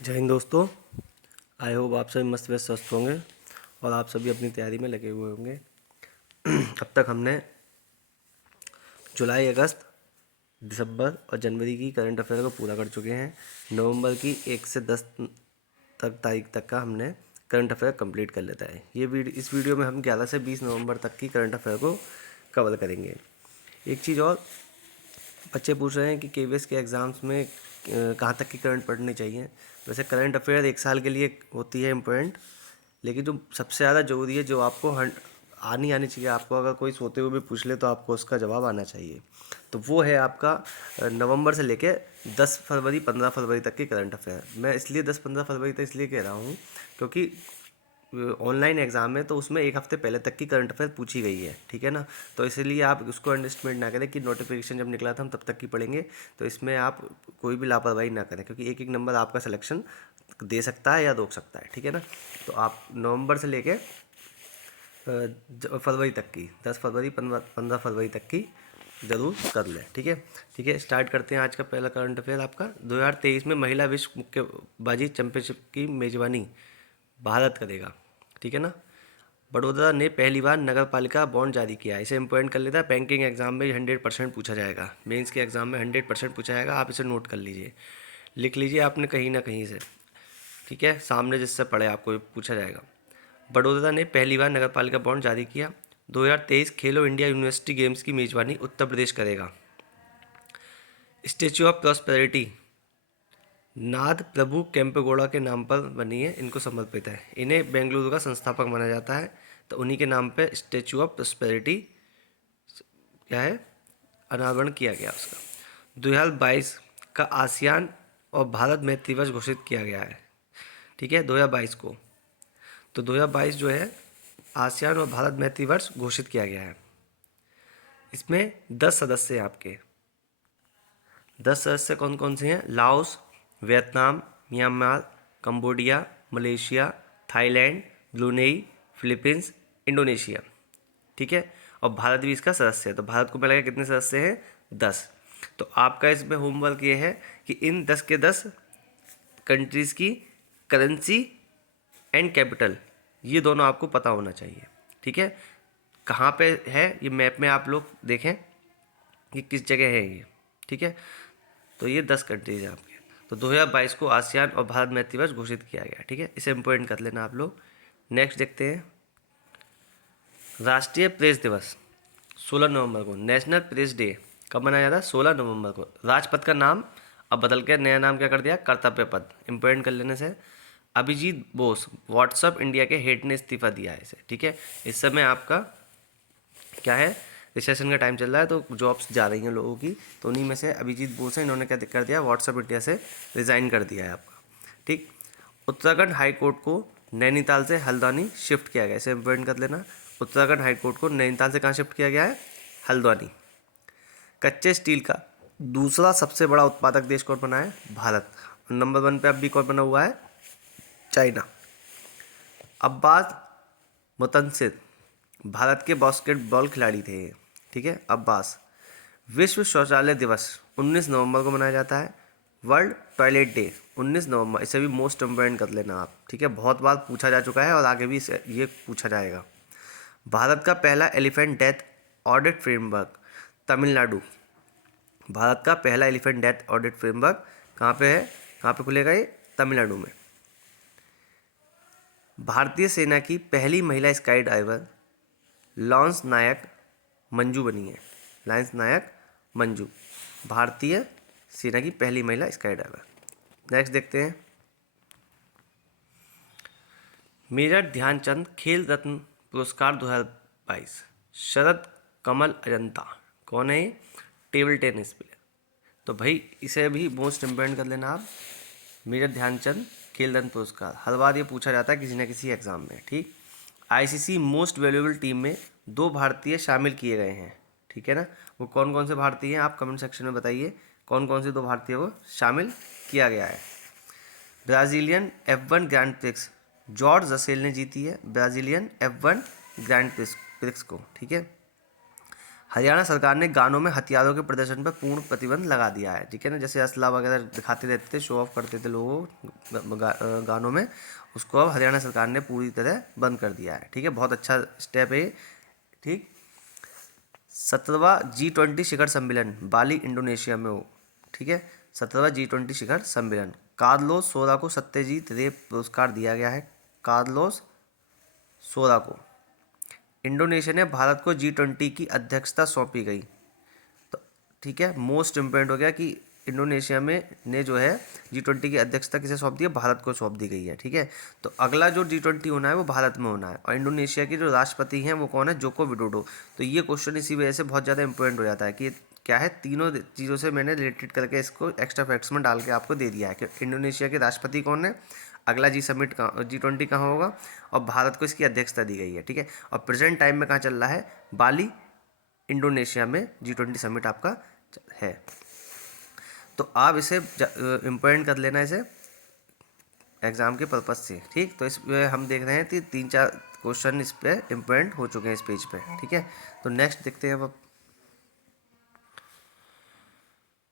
जय हिंद दोस्तों। I hope आप सभी मस्त व्यस्त स्वस्थ होंगे और आप सभी अपनी तैयारी में लगे हुए होंगे। अब तक हमने जुलाई, अगस्त, दिसंबर और जनवरी की करंट अफेयर को पूरा कर चुके हैं। नवंबर की 1 से 10 तक तारीख तक का हमने करंट अफेयर कंप्लीट कर लेता है। इस वीडियो में हम 11 से 20 नवंबर तक की करंट अफेयर को कवर करेंगे। एक चीज़ और, बच्चे पूछ रहे हैं कि केवीएस के एग्ज़ाम्स में कहाँ तक की करंट पढ़नी चाहिए। वैसे करंट अफेयर एक साल के लिए होती है इम्पोर्टेंट, लेकिन जो सबसे ज़्यादा ज़रूरी है, जो आपको आनी चाहिए, आपको अगर कोई सोते हुए भी पूछ ले तो आपको उसका जवाब आना चाहिए, तो वो है आपका नवंबर से लेके 10 फरवरी 15 फरवरी तक की करंट अफेयर। मैं इसलिए 10-15 फरवरी तक इसलिए कह रहा हूँ क्योंकि ऑनलाइन एग्ज़ाम है, तो उसमें एक हफ़्ते पहले तक की करंट अफेयर पूछी गई है, ठीक है ना। तो इसीलिए आप उसको अंडरस्टिमेट ना करें कि नोटिफिकेशन जब निकला था हम तब तक की पढ़ेंगे। तो इसमें आप कोई भी लापरवाही ना करें, क्योंकि एक एक नंबर आपका सिलेक्शन दे सकता है या रोक सकता है, ठीक है ना। तो आप नवंबर से लेके फरवरी तक की 10 फरवरी 15 फरवरी तक की ज़रूर कर लें, ठीक है। ठीक है, स्टार्ट करते हैं। आज का पहला करंट अफेयर आपका 2023 में महिला विश्व मुक्केबाजी चैंपियनशिप की मेजबानी भारत करेगा, ठीक है ना। बड़ौदा ने पहली बार नगर पालिका बॉन्ड जारी किया। इसे इम्पोर्टेंट कर लेता है, बैंकिंग एग्जाम में 100% पूछा जाएगा, मेंस के एग्जाम में 100% पूछा जाएगा। आप इसे नोट कर लीजिए, लिख लीजिए आपने कहीं ना कहीं से, ठीक है, सामने जिससे पढ़े आपको पूछा जाएगा। बड़ौदा ने पहली बार नगर पालिका बॉन्ड जारी किया। 2023 खेलो इंडिया यूनिवर्सिटी गेम्स की मेजबानी उत्तर प्रदेश करेगा। स्टेच्यू ऑफ प्रॉस्पेरिटी नाथ प्रभु केम्पेगौड़ा के नाम पर बनी है, इनको समर्पित है। इन्हें बेंगलुरु का संस्थापक माना जाता है, तो उन्हीं के नाम पे स्टेच्यू ऑफ प्रॉस्पेरिटी क्या है, अनावरण किया गया उसका। 2022 का आसियान और भारत मैत्री दिवस घोषित किया गया है, ठीक है, 2022 को। तो 2022 जो है आसियान और भारत मैत्री वर्ष घोषित किया गया है। इसमें 10 सदस्य हैं आपके। 10 सदस्य कौन कौन से हैं? Laos, Vietnam, Myanmar, Cambodia, Malaysia, Thailand, Brunei, Philippines, Indonesia, ठीक है। और भारत भी इसका सदस्य है। तो भारत को मिलाकर कितने सदस्य हैं? 10। तो आपका इसमें होमवर्क ये है कि इन 10 के 10 कंट्रीज़ की करेंसी एंड कैपिटल, ये दोनों आपको पता होना चाहिए, ठीक है। कहाँ पे है ये मैप में आप लोग देखें कि किस जगह है ये, ठीक है। तो ये 10 कंट्रीज हैं आपके। तो 2022 को आसियान और भारत मैत्री दिवस घोषित किया गया, ठीक है, इसे इम्पोर्टेंट कर लेना आप लोग। नेक्स्ट देखते हैं, राष्ट्रीय प्रेस दिवस 16 नवंबर को। नेशनल प्रेस डे कब मनाया जाता है? 16 नवंबर को। राजपथ का नाम अब बदल के नया नाम क्या कर दिया? कर्तव्य पद। इम्पोर्टेंट कर लेने से अभिजीत बोस व्हाट्सअप इंडिया के हेड ने इस्तीफा दिया है इसे, ठीक है। इस समय आपका क्या है, रिसेशन का टाइम चल रहा है, तो जॉब्स जा रही हैं लोगों की, तो उन्हीं में से अभिजीत बोस है, इन्होंने क्या कर दिया, व्हाट्सअप इंडिया से रिज़ाइन कर दिया है आपका, ठीक। उत्तराखंड हाई कोर्ट को नैनीताल से हल्द्वानी शिफ्ट किया गया, इसे इम्पोर्टेंट कर लेना। उत्तराखंड हाई कोर्ट को नैनीताल से कहाँ शिफ्ट किया गया है? हल्द्वानी। कच्चे स्टील का दूसरा सबसे बड़ा उत्पादक देश कौन बना है? भारत। नंबर 1 पे अब भी कौन बना हुआ है? चाइना। अब्बास मुतनसिर भारत के बास्केटबॉल खिलाड़ी थे, ठीक है, अब्बास। विश्व शौचालय दिवस 19 नवंबर को मनाया जाता है। वर्ल्ड टॉयलेट डे 19 नवंबर, इसे भी मोस्ट इम्पोर्टेंट कर लेना आप, ठीक है, बहुत बार पूछा जा चुका है और आगे भी इसे ये पूछा जाएगा। भारत का पहला elephant death audit framework Tamil Nadu. Bharat का पहला एलिफेंट डेथ ऑडिट फ्रेमवर्क कहाँ पे है, कहाँ पे खुलेगा ये? तमिलनाडु में। भारतीय सेना की पहली महिला स्काई डाइवर लॉन्स नायक मंजू बनी है। लॉन्स नायक मंजू भारतीय सेना की पहली महिला स्काई डाइवर। नेक्स्ट देखते हैं, मेजर ध्यानचंद खेल रत्न पुरस्कार 2022 शरद कमल अजंता कौन है? Table tennis player. तो भाई इसे भी मोस्ट इम्पोर्टेंट कर लेना आप, मेजर ध्यानचंद खेल रत्न पुरस्कार, हर बार ये पूछा जाता है किसी न किसी एग्जाम में, ठीक। आईसीसी मोस्ट वैल्यूएबल टीम में 2 भारतीय शामिल किए गए हैं, ठीक है ना। वो कौन कौन से भारतीय हैं? आप कमेंट सेक्शन में बताइए कौन कौन से 2 भारतीय को शामिल किया गया है। Brazilian F1 grand prix George Russell ने जीती है, ब्राज़ीलियन F1 ग्रैंड प्रिक्स को, ठीक है। हरियाणा सरकार ने गानों में हथियारों के प्रदर्शन पर पूर्ण प्रतिबंध लगा दिया है, ठीक है ना। जैसे असला वगैरह दिखाते रहते थे, शो ऑफ करते थे लोगों गानों में, उसको अब हरियाणा सरकार ने पूरी तरह बंद कर दिया है, ठीक है। बहुत अच्छा स्टेप है ये, ठीक। 17वां G20 शिखर सम्मेलन बाली इंडोनेशिया में हो, ठीक है। 17वां G20 शिखर सम्मेलन। कार्लोस सोरा को सत्यजीत रे पुरस्कार दिया गया है, कार्लोस सोरा को। इंडोनेशिया ने भारत को G20 की अध्यक्षता सौंपी गई, तो ठीक है, मोस्ट इम्पोर्टेंट हो गया कि इंडोनेशिया में ने जो है G20 की अध्यक्षता किसे सौंप दी है, भारत को सौंप दी गई है, ठीक है। तो अगला जो G20 होना है वो भारत में होना है, और इंडोनेशिया के जो राष्ट्रपति हैं वो कौन है, जोको विडोडो। तो ये क्वेश्चन इसी वजह से बहुत ज़्यादा इंपॉर्टेंट हो जाता है कि क्या है, तीनों चीज़ों से मैंने रिलेटेड करके इसको एक्स्ट्रा फैक्ट्स में डाल के आपको दे दिया है कि इंडोनेशिया के राष्ट्रपति कौन है, अगला G20 कहाँ होगा, और भारत को इसकी अध्यक्षता दी गई है, ठीक है। और प्रेजेंट टाइम में कहाँ चल रहा है, बाली इंडोनेशिया में G20 समिट आपका है। तो आप इसे इम्पोर्टेंट कर लेना इसे एग्ज़ाम के पर्पज़ से, ठीक। तो इस हम देख रहे हैं कि 3-4 क्वेश्चन इस पे इम्पोर्टेंट हो चुके हैं इस पेज पे, ठीक है। तो नेक्स्ट देखते हैं अब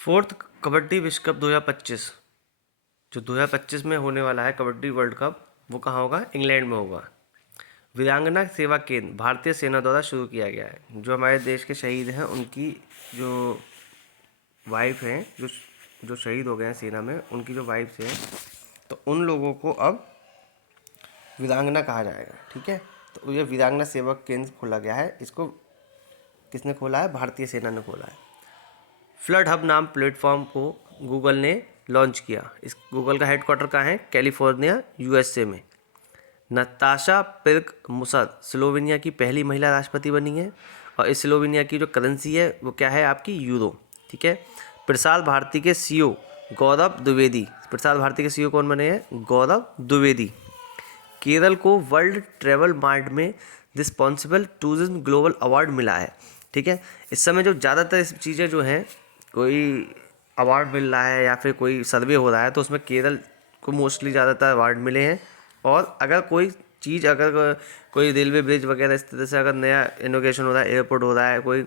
4th कबड्डी विश्व कप 2025, जो 2025 में होने वाला है कबड्डी वर्ल्ड कप, वो कहाँ होगा, इंग्लैंड में होगा। वीरांगना सेवा केंद्र भारतीय सेना द्वारा शुरू किया गया है। जो हमारे देश के शहीद हैं उनकी जो वाइफ हैं, जो शहीद हो गए हैं सेना में, उनकी जो वाइफ्स हैं, तो उन लोगों को अब वीरांगना कहा जाएगा, ठीक है। तो ये वीरांगना सेवा केंद्र खोला गया है, इसको किसने खोला है, भारतीय सेना ने खोला है। फ्लड हब नाम प्लेटफॉर्म को गूगल ने लॉन्च किया। इस गूगल का हेडक्वार्टर कहाँ है, कैलिफोर्निया USA में। नताशा पिर्क मुसर स्लोवेनिया की पहली महिला राष्ट्रपति बनी है, और इस स्लोवेनिया की जो करेंसी है वो क्या है आपकी, यूरो, ठीक है। प्रसार भारती के CEO गौरव द्विवेदी, प्रसार भारती के CEO कौन बने हैं, गौरव द्विवेदी। केरल को वर्ल्ड ट्रैवल मार्ट में रिस्पॉन्सिबल टूरिज्म ग्लोबल अवार्ड मिला है, ठीक है। इस समय जो ज़्यादातर चीज़ें जो हैं, कोई अवार्ड मिल रहा है या फिर कोई सर्वे हो रहा है, तो उसमें केरल को मोस्टली ज़्यादातर अवार्ड मिले हैं। और अगर कोई चीज़, अगर कोई रेलवे ब्रिज वगैरह इस तरह से अगर नया इनोग्रेशन हो रहा है, एयरपोर्ट हो रहा है, कोई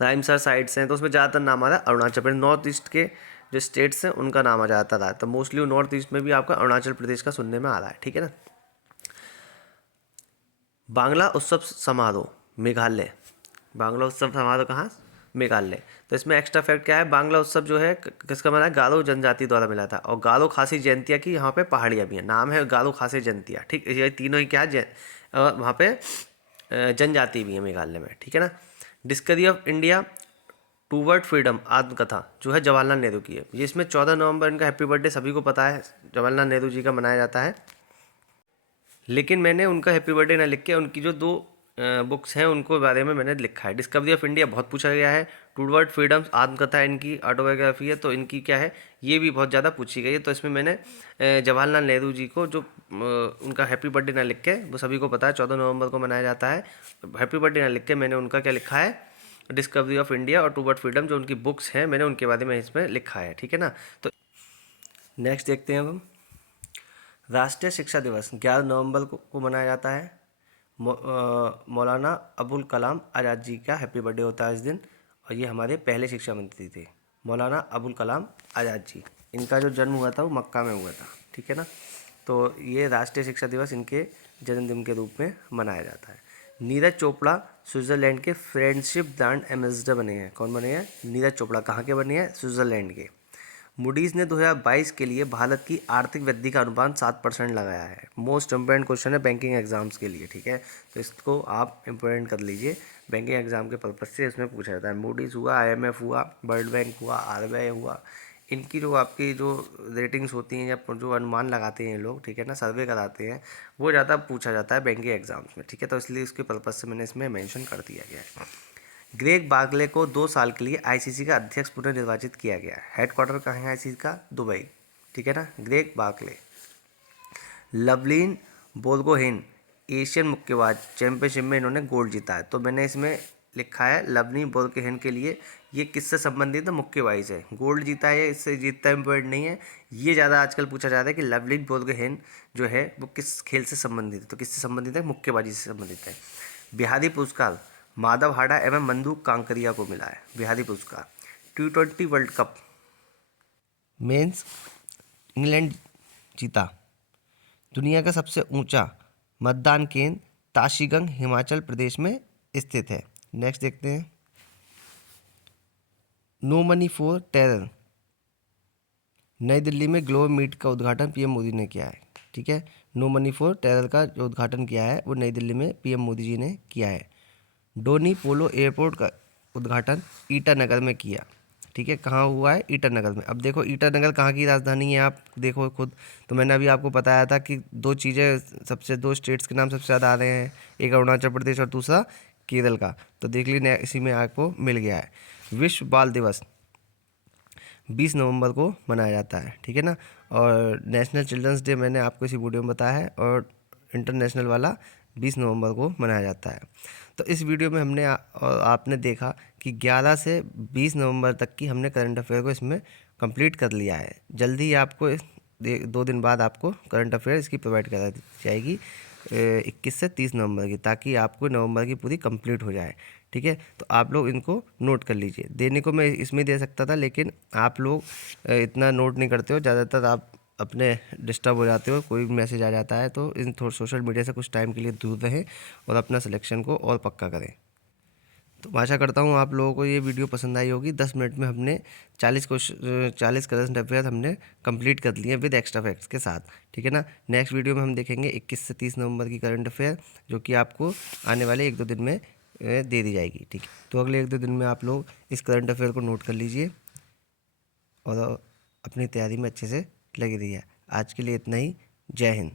राइमसर साइट्स हैं, तो उसमें ज़्यादातर नाम आ रहा है अरुणाचल प्रदेश। नॉर्थ ईस्ट के जो स्टेट्स हैं उनका नाम आ जाता रहा है, तो मोस्टली नॉर्थ ईस्ट में भी आपका अरुणाचल प्रदेश का सुनने में आ रहा है, ठीक है ना। बांग्ला उत्सव समारोह मेघालय, बांग्ला उत्सव समारोह कहाँ, मेघालय। तो इसमें एक्स्ट्रा फैक्ट क्या है, बांग्ला उत्सव जो है किसका बना है, गारो जनजाति द्वारा मिला था। और गारो खासी जयंतिया की यहाँ पे पहाड़ियाँ भी हैं, नाम है गारो खासी जयंतिया, ठीक। ये तीनों ही क्या है, वहाँ पे जनजाति भी है मेघालय में, ठीक है ना। Discovery of India toward freedom आत्मकथा जो है जवाहरलाल नेहरू की है। ये इसमें 14 नवंबर इनका हैप्पी बर्थडे सभी को पता है, जवाहरलाल नेहरू जी का मनाया जाता है। लेकिन मैंने उनका हैप्पी बर्थडे ना लिख के उनकी जो 2 बुक्स हैं उनको बारे में मैंने लिखा है। डिस्कवरी ऑफ इंडिया बहुत पूछा गया है, टूवर्ड फ्रीडम आत्मकथा इनकी ऑटोबायोग्राफी है, तो इनकी क्या है, ये भी बहुत ज़्यादा पूछी गई है। तो इसमें मैंने जवाहरलाल नेहरू जी को जो उनका हैप्पी बर्थडे ना लिख के, वो सभी को पता है 14 नवंबर को मनाया जाता है, हैप्पी बर्थडे ना लिख के मैंने उनका क्या लिखा है, डिस्कवरी ऑफ इंडिया और टूवर्ड फ्रीडम जो उनकी बुक्स हैं मैंने उनके बारे में इसमें लिखा है, ठीक है ना। तो नेक्स्ट देखते हैं अब हम राष्ट्रीय शिक्षा दिवस 11 नवंबर को मनाया जाता है। मौलाना अबुल कलाम आज़ाद जी का हैप्पी बर्थडे होता है इस दिन, और ये हमारे पहले शिक्षा मंत्री थे, मौलाना अबुल कलाम आज़ाद जी। इनका जो जन्म हुआ था वो मक्का में हुआ था, ठीक है ना। तो ये राष्ट्रीय शिक्षा दिवस इनके जन्मदिन के रूप में मनाया जाता है। नीरज चोपड़ा स्विट्ज़रलैंड के फ्रेंडशिप ब्रांड एम्बेसडर बने हैं। कौन बने हैं, नीरज चोपड़ा कहाँ के बने हैं, स्विट्ज़रलैंड के। मूडीज़ ने 2022 के लिए भारत की आर्थिक वृद्धि का अनुमान 7% लगाया है। मोस्ट इम्पोर्टेंट क्वेश्चन है बैंकिंग एग्जाम्स के लिए, ठीक है। तो इसको आप इम्पोर्टेंट कर लीजिए, बैंकिंग एग्जाम के पर्पज से इसमें पूछा जाता है। मूडीज़ हुआ, IMF हुआ, वर्ल्ड बैंक हुआ, RBI हुआ, इनकी जो आपकी जो रेटिंग्स होती हैं या जो अनुमान लगाते हैं लोग, ठीक है ना, सर्वे कराते हैं, वो ज़्यादा पूछा जाता है बैंकिंग एग्जाम्स में, ठीक है। तो इसलिए उसके पर्पज से मैंने इसमें मेंशन कर दिया गया है। ग्रेग बार्कले को 2 साल के लिए ICC का अध्यक्ष पुनर्निर्वाचित किया गया है। हेडक्वार्टर कहाँ है ICC का, दुबई, ठीक है ना, Greg Barclay. Lovleen Borgohain Asian मुक्केबाज चैंपियनशिप में इन्होंने गोल्ड जीता है। तो मैंने इसमें लिखा है लवलीन बोर्गोहेन के लिए ये किससे संबंधित है, मुक्केबाजी से गोल्ड जीता है, इससे जीतता इम्पोर्टेंट नहीं है। ये ज़्यादा आजकल पूछा जाता है कि लवलीन बोर्गोहेन जो है वो किस खेल से संबंधित है, तो किससे संबंधित है, मुक्केबाजी से संबंधित है। बिहारी पुरस्कार माधव हाड़ा एवं मंदू कांकरिया को मिला है बिहारी पुरस्कार। T20 world cup mains England जीता। दुनिया का सबसे ऊंचा मतदान केंद्र ताशीगंग हिमाचल प्रदेश में स्थित है। नेक्स्ट देखते हैं। नो मनी फॉर टेरर, नई दिल्ली में ग्लोबल मीट का उद्घाटन पीएम मोदी ने किया है। ठीक है, नो मनी फॉर टेरर का जो उद्घाटन किया है वो नई दिल्ली में पीएम मोदी जी ने किया है। डोनी पोलो एयरपोर्ट का उद्घाटन ईटानगर में किया। ठीक है, कहाँ हुआ है? ईटानगर में। अब देखो ईटानगर कहाँ की राजधानी है, आप देखो खुद। तो मैंने अभी आपको बताया था कि दो स्टेट्स के नाम सबसे ज़्यादा आ रहे हैं, एक अरुणाचल प्रदेश और दूसरा केरल का। तो देख लीजिए इसी में आपको मिल गया है। विश्व बाल दिवस 20 नवंबर को मनाया जाता है। ठीक है ना। और नेशनल चिल्ड्रंस डे मैंने आपको इसी वीडियो में बताया है, और इंटरनेशनल वाला 20 नवंबर को मनाया जाता है। तो इस वीडियो में हमने और आपने देखा कि 11 से 20 नवंबर तक की हमने करंट अफेयर को इसमें कंप्लीट कर लिया है। जल्दी ही आपको 2 दिन बाद आपको करंट अफेयर इसकी प्रोवाइड करा दी जाएगी 21 से 30 नवंबर की, ताकि आपको नवंबर की पूरी कंप्लीट हो जाए। ठीक है, तो आप लोग इनको नोट कर लीजिए। देने को मैं इसमें दे सकता था, लेकिन आप लोग इतना नोट नहीं करते हो, ज़्यादातर आप अपने डिस्टर्ब हो जाते हो, कोई मैसेज आ जाता है। तो इन थोड़ा सोशल मीडिया से कुछ टाइम के लिए दूर रहें और अपना सिलेक्शन को और पक्का करें। तो आशा करता हूँ आप लोगों को ये वीडियो पसंद आई होगी। 10 मिनट में हमने 40 करंट अफेयर हमने कंप्लीट कर लिए विद एक्स्ट्रा फैक्ट्स के साथ। ठीक है ना। नेक्स्ट वीडियो में हम देखेंगे 21 से 30 नवंबर की करंट अफेयर, जो कि आपको आने वाले 1-2 दिन में दे दी जाएगी। ठीक है, तो अगले 1-2 दिन में आप लोग इस करंट अफेयर को नोट कर लीजिए और अपनी तैयारी में अच्छे से लगे रहिए। आज के लिए इतना ही। जय हिंद।